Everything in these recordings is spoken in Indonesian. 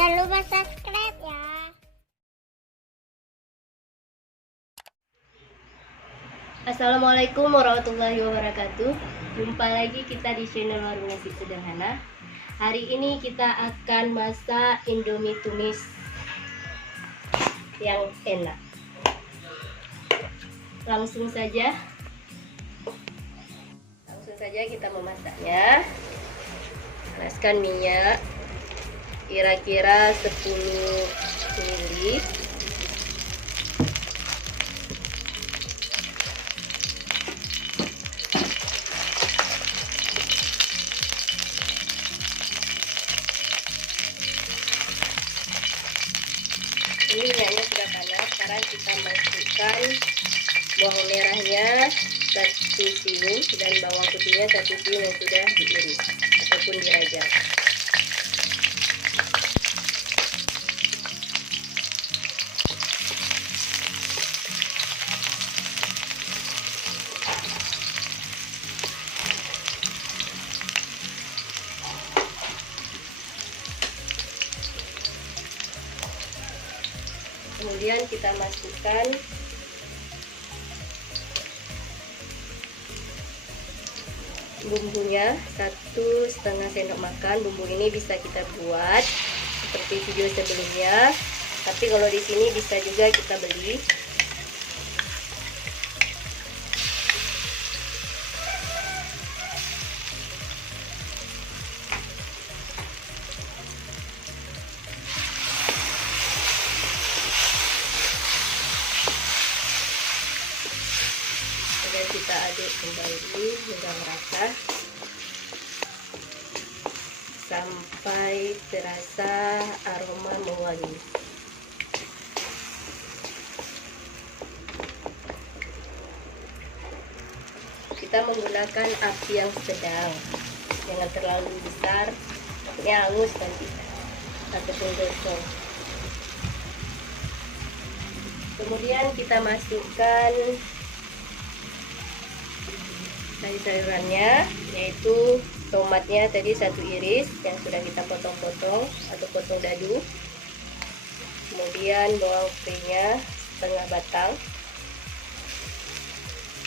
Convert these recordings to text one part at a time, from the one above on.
Jangan lupa subscribe ya. Assalamualaikum warahmatullahi wabarakatuh. Jumpa lagi kita di channel Warung Nasi Sederhana. Hari ini kita akan masak Indomie tumis yang enak. Langsung saja kita memasaknya. Panaskan minyak kira-kira 10 ml. Ini minyaknya sudah panas. Sekarang kita masukkan bawang merahnya 1 siung dan bawang putihnya 1 siung yang sudah diiris ataupun dirajang. Kemudian kita masukkan bumbunya 1,5 sendok makan. Bumbu ini bisa kita buat seperti video sebelumnya, tapi kalau di sini bisa juga kita beli. Dan kita aduk kembali hingga merata sampai terasa aroma mewangi. Kita menggunakan api yang sedang, jangan terlalu besar, takutnya hangus nanti ataupun gosong. Kemudian kita masukkan sayur-sayurannya, yaitu tomatnya tadi 1 iris yang sudah kita potong-potong atau potong dadu. Kemudian bawang putihnya setengah batang.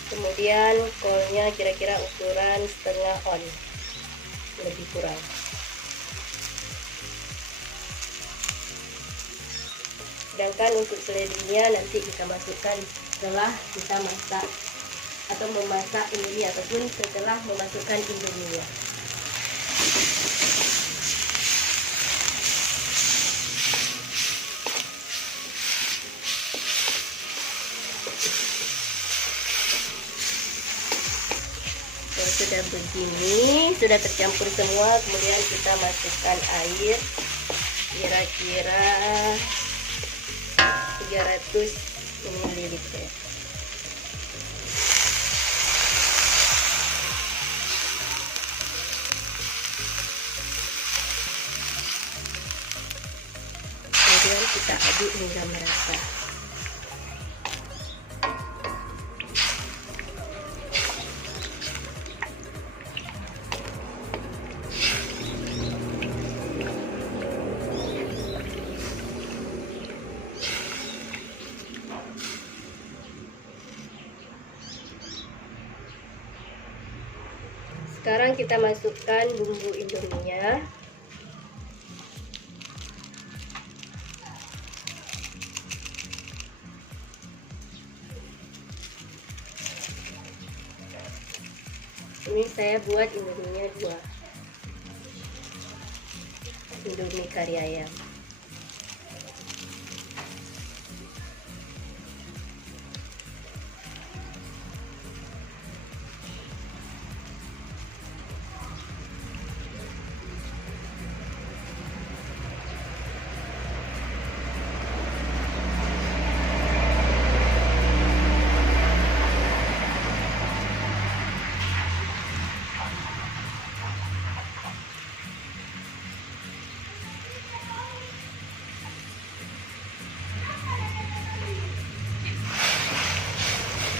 Kemudian kolnya kira-kira ukuran setengah on, lebih kurang. Sedangkan untuk seledrinya nanti kita masukkan setelah kita masak atau memasak indomie ataupun setelah memasukkan indomie-nya. Kalau sudah begini, sudah tercampur semua, kemudian kita masukkan air kira-kira 300 ml. Kemudian kita aduk hingga merata. Sekarang kita masukkan bumbu indominya. Ini saya buat indominya 2, indomie kari ayam.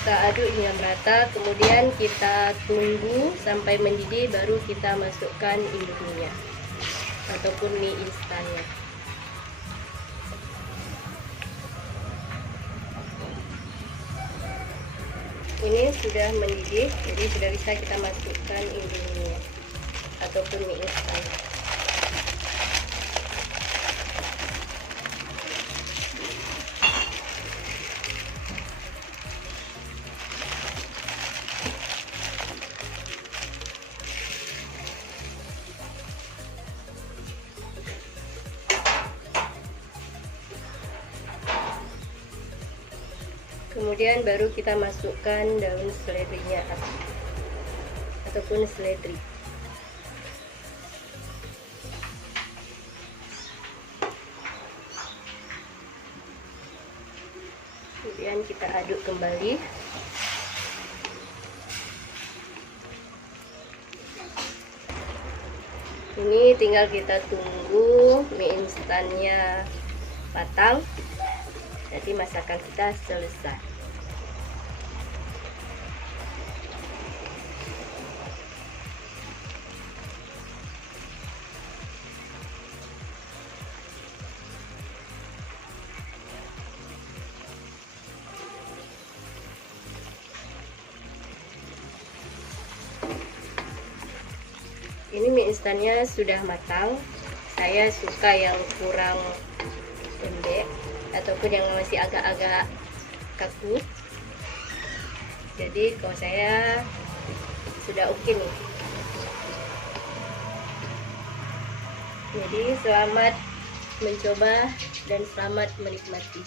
Kita aduk hingga merata, kemudian kita tunggu sampai mendidih, baru kita masukkan indominya ataupun mie instannya. Ini sudah mendidih, jadi sudah bisa kita masukkan indomie ataupun mie instan. Kemudian baru kita masukkan daun seledrinya ataupun seledri. Kemudian kita aduk kembali. Ini tinggal kita tunggu mie instannya matang. Jadi masakan kita selesai. Ini mie instannya sudah matang. Saya suka yang kurang lembek ataupun yang masih agak-agak kaku. Jadi kalau saya sudah oke nih. Jadi selamat mencoba dan selamat menikmati.